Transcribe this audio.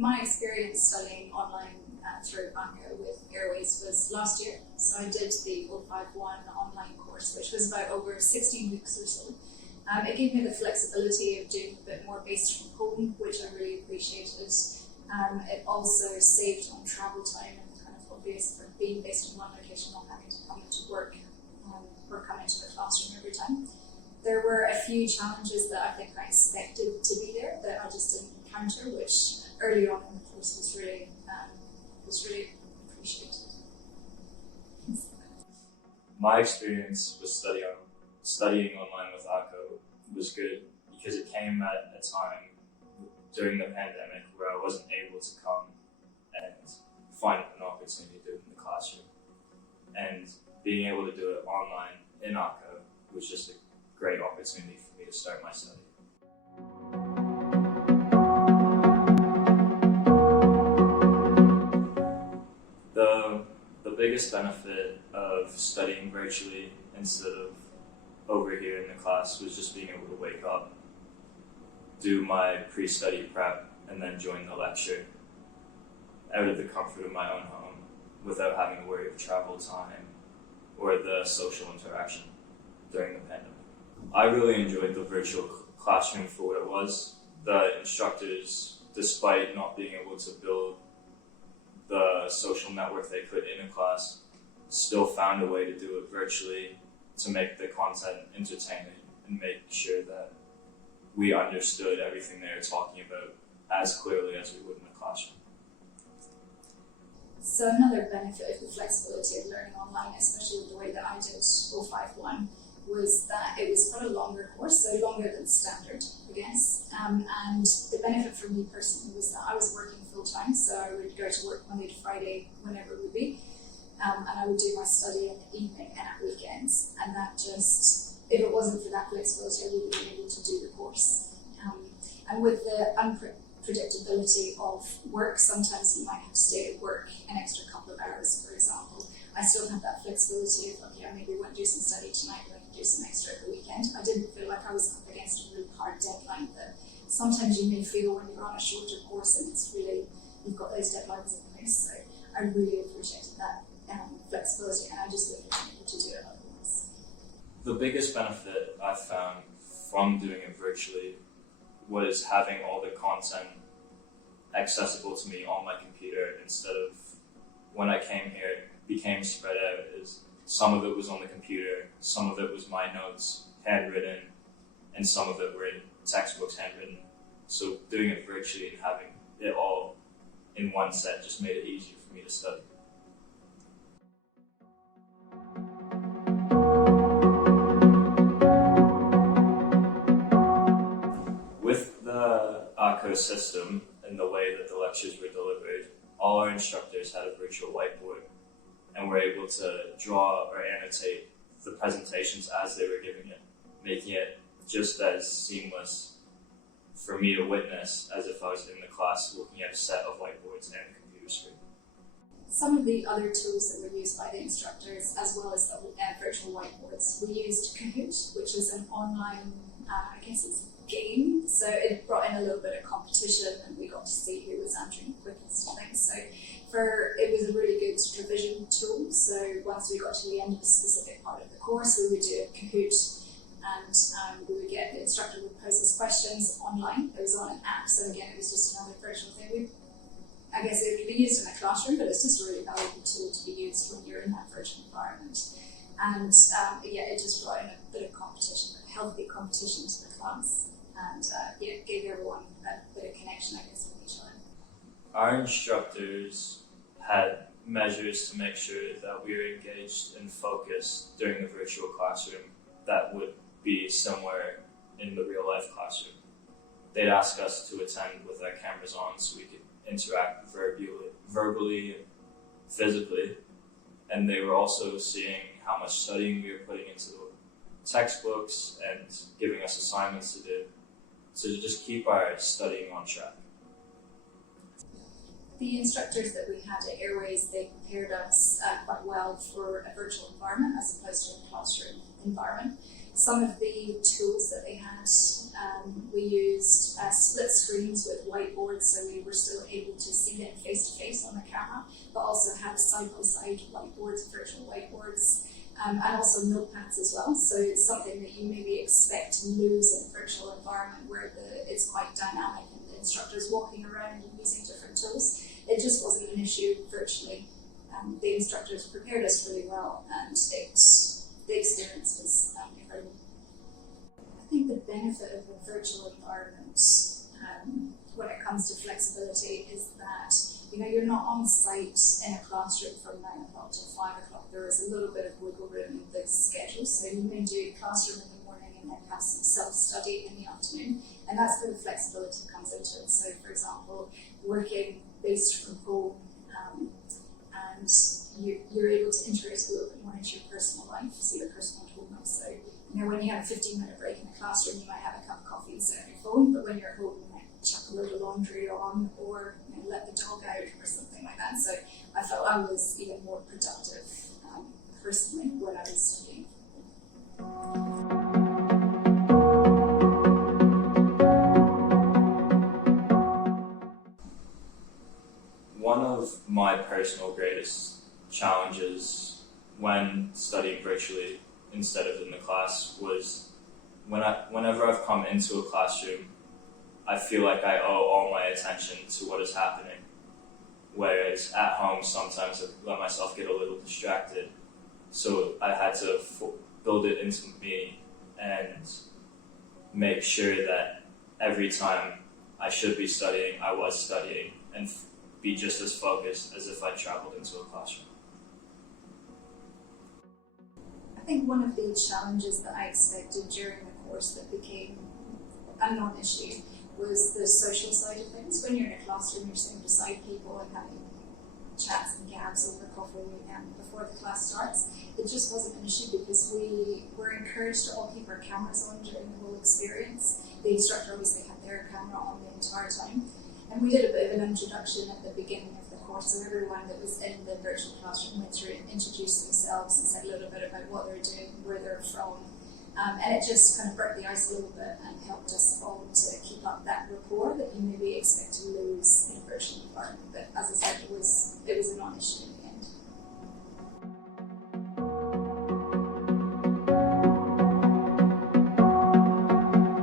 my experience studying online through ACO with Airways was last year. So I did the 051 online course, which was about over 16 weeks or so. It gave me the flexibility of doing a bit more based from home, which I really appreciated. It also saved on travel time and kind of obvious for being based in one location, not having to come into work or come into the classroom every time. There were a few challenges that I think I expected to be there that I just didn't encounter, which early on in the course was really appreciated. My experience with studying online with ACO was good because it came at a time during the pandemic where I wasn't able to come and find an opportunity to do it in the classroom. And being able to do it online in ACO was just a great opportunity for me to start my study. The biggest benefit of studying virtually instead of over here in the class was just being able to wake up, do my pre-study prep, and then join the lecture out of the comfort of my own home without having to worry of travel time or the social interaction during the pandemic. I really enjoyed the virtual classroom for what it was. The instructors, despite not being able to build the social network they could in a class, still found a way to do it virtually to make the content entertaining and make sure that we understood everything they were talking about as clearly as we would in a classroom. So another benefit of the flexibility of learning online, especially with the way that I did 051, was that it was quite a longer course, so longer than standard, I guess. And the benefit for me personally was that I was working full-time, so I would go to work Monday to Friday, whenever it would be, and I would do my study in the evening and at weekends. And that just, if it wasn't for that flexibility, I wouldn't be able to do the course. And with the unpredictability of work, sometimes you might have to stay at work an extra couple of hours, for example. I still have that flexibility of, okay, I maybe won't do some study tonight, but I can do some extra at the weekend. I didn't feel like I was up against a really hard deadline that sometimes you may feel when you're on a shorter course and it's really, you've got those deadlines in place. So I really appreciated that flexibility, and I just wouldn't have been able to do it otherwise. The biggest benefit I found from doing it virtually was having all the content accessible to me on my computer instead of when I came here, it became spread out. Some of it was on the computer, some of it was my notes, handwritten, and some of it were in textbooks handwritten. So doing it virtually and having it all in one set just made it easier for me to study. With the ACO system and the way that the lectures were delivered, all our instructors had a virtual whiteboard and were able to draw or annotate the presentations as they were giving it, making it just as seamless for me to witness as if I was in the class looking at a set of whiteboards and a computer screen. Some of the other tools that were used by the instructors, as well as the virtual whiteboards, we used Kahoot, which is an online, I guess it's a game. So it brought in a little bit of competition, and we got to see who was answering the quickest and things. So it was a really good revision tool. So once we got to the end of a specific part of the course, we would do a Kahoot, and we would get the instructor would pose us questions online. It was on an app, so again, it was just another virtual thing. I guess it could be used in a classroom, but it's just a really valuable tool to be used when you're in that virtual environment. And it just brought in a bit of competition, a healthy competition to the class, and gave everyone a bit of connection, I guess, with each other. Our instructors had measures to make sure that we were engaged and focused during the virtual classroom that would be similar in the real life classroom. They'd ask us to attend with our cameras on so we could interact verbally, physically, and they were also seeing how much studying we were putting into the textbooks and giving us assignments to do, so to just keep our studying on track. The instructors that we had at Airways, they prepared us quite well for a virtual environment as opposed to a classroom environment. some of the tools that they had, we used split screens with whiteboards, so we were still able to see them face to face on the camera, but also had side by side whiteboards, virtual whiteboards, and also notepads as well. So it's something that you maybe expect to lose in a virtual environment where it's quite dynamic and the instructor's walking around and using different tools. It just wasn't an issue virtually. The instructors prepared us really well, and the experience was incredible. I think the benefit of a virtual environment when it comes to flexibility is that you're not on site in a classroom from 9 o'clock to 5 o'clock. There is a little bit of wiggle room in the schedule, so you may do classroom in the morning and then have some self-study in the afternoon, and that's where the flexibility comes into it. So, for example, working based from home, and you're able to integrate a little bit more into your personal life, so your personal home life. So, when you have a 15-minute break in the classroom, you might have a cup of coffee and sit on your phone, but when you're home, you might chuck a load of laundry on, or let the dog out, or something like that. So I felt I was even more productive personally when I was studying. One of my personal greatest challenges when studying virtually instead of in the class was whenever I've come into a classroom, I feel like I owe all my attention to what is happening. Whereas at home, sometimes I let myself get a little distracted. So I had to build it into me and make sure that every time I should be studying, I was studying, and be just as focused as if I traveled into a classroom. I think one of the challenges that I expected during the course that became a non-issue was the social side of things. When you're in a classroom, you're sitting beside people and having chats and gabs over coffee before the class starts. It just wasn't an issue because we were encouraged to all keep our cameras on during the whole experience. The instructor obviously had their camera on the entire time. And we did a bit of an introduction at the beginning of the course, so everyone that was in the virtual classroom went through and introduced themselves and said a little bit about what they're doing, where they're from. And it just kind of broke the ice a little bit and helped us all to keep up that rapport that you maybe expect to lose